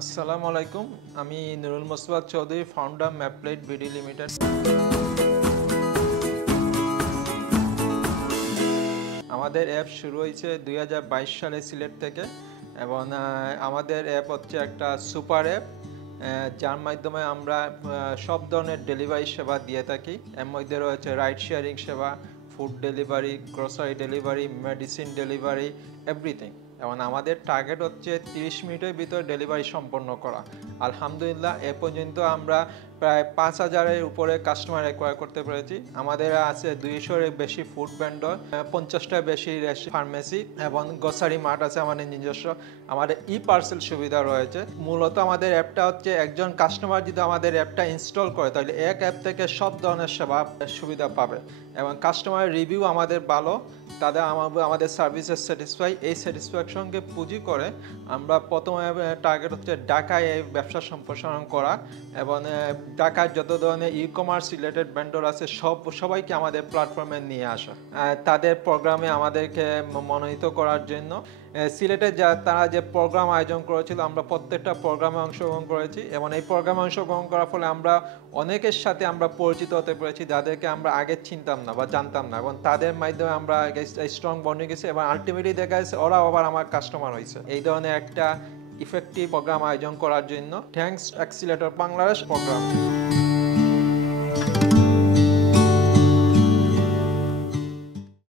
আসসালামু আলাইকুম। আমি Nurul Musbat Chowdhury, founder Maplet BD limited. আমাদের অ্যাপ শুরু হয়েছে 2022 সালে সিলেট থেকে এবং আমাদের অ্যাপ হচ্ছে একটা সুপার অ্যাপ, যার মাধ্যমে আমরা সব ধরনের ডেলিভারি সেবা দিয়ে থাকি। এর মধ্যে রয়েছে রাইড শেয়ারিং সেবা, food delivery, grocery delivery, medicine delivery, everything. এবং আমাদের টার্গেট হচ্ছে 30 মিনিটের ভিতর ডেলিভারি সম্পন্ন করা। আলহামদুলিল্লাহ এ পর্যন্ত আমরা প্রায় 5,000-এর উপরে কাস্টমার অ্যাকোয়ার করতে পেরেছি। আমাদের আছে 200-এর বেশি ফুড ভেন্ডর, 50টার বেশি ফার্মেসি এবং গ্রোসারি মার্ট আছে আমাদের নিজস্ব। আমাদের পার্সেল সুবিধা রয়েছে। মূলত আমাদের অ্যাপটা হচ্ছে একজন কাস্টমার যদি আমাদের অ্যাপটা ইনস্টল করে তাহলে এক অ্যাপ থেকে সব ধরনের সেবা সুবিধা পাবে এবং কাস্টমারের রিভিউ আমাদের ভালো, তাদের আমাদের সার্ভিসের স্যাটিসফাই। এই স্যাটিসফ্যাকশনকে পুঁজি করে আমরা প্রথমে টার্গেট হচ্ছে ঢাকায় এই ব্যবসা সম্প্রসারণ করা এবং ঢাকার যত ধরনের কমার্স রিলেটেড ভেন্ডর আছে সবাইকে আমাদের প্ল্যাটফর্মে নিয়ে আসা, তাদের প্রোগ্রামে আমাদেরকে মনোনীত করার জন্য। সিলেটে তারা যে প্রোগ্রাম আয়োজন করেছিল আমরা প্রত্যেকটা প্রোগ্রামে অংশগ্রহণ করেছি এবং এই প্রোগ্রামে অংশগ্রহণ করার ফলে আমরা অনেকের সাথে আমরা পরিচিত হতে পেরেছি যাদেরকে আমরা আগে চিনতাম না বা জানতাম না, এবং তাদের মাধ্যমে আমরা স্ট্রং বন্ডিং গেছি এবং আলটিমেটলি দেখা যাচ্ছে ওরা আবার আমার কাস্টমার হয়েছে। এই ধরনের একটা ইফেক্টিভ প্রোগ্রাম আয়োজন করার জন্য থ্যাঙ্কস অ্যাক্সিলেটর বাংলাদেশ প্রোগ্রাম।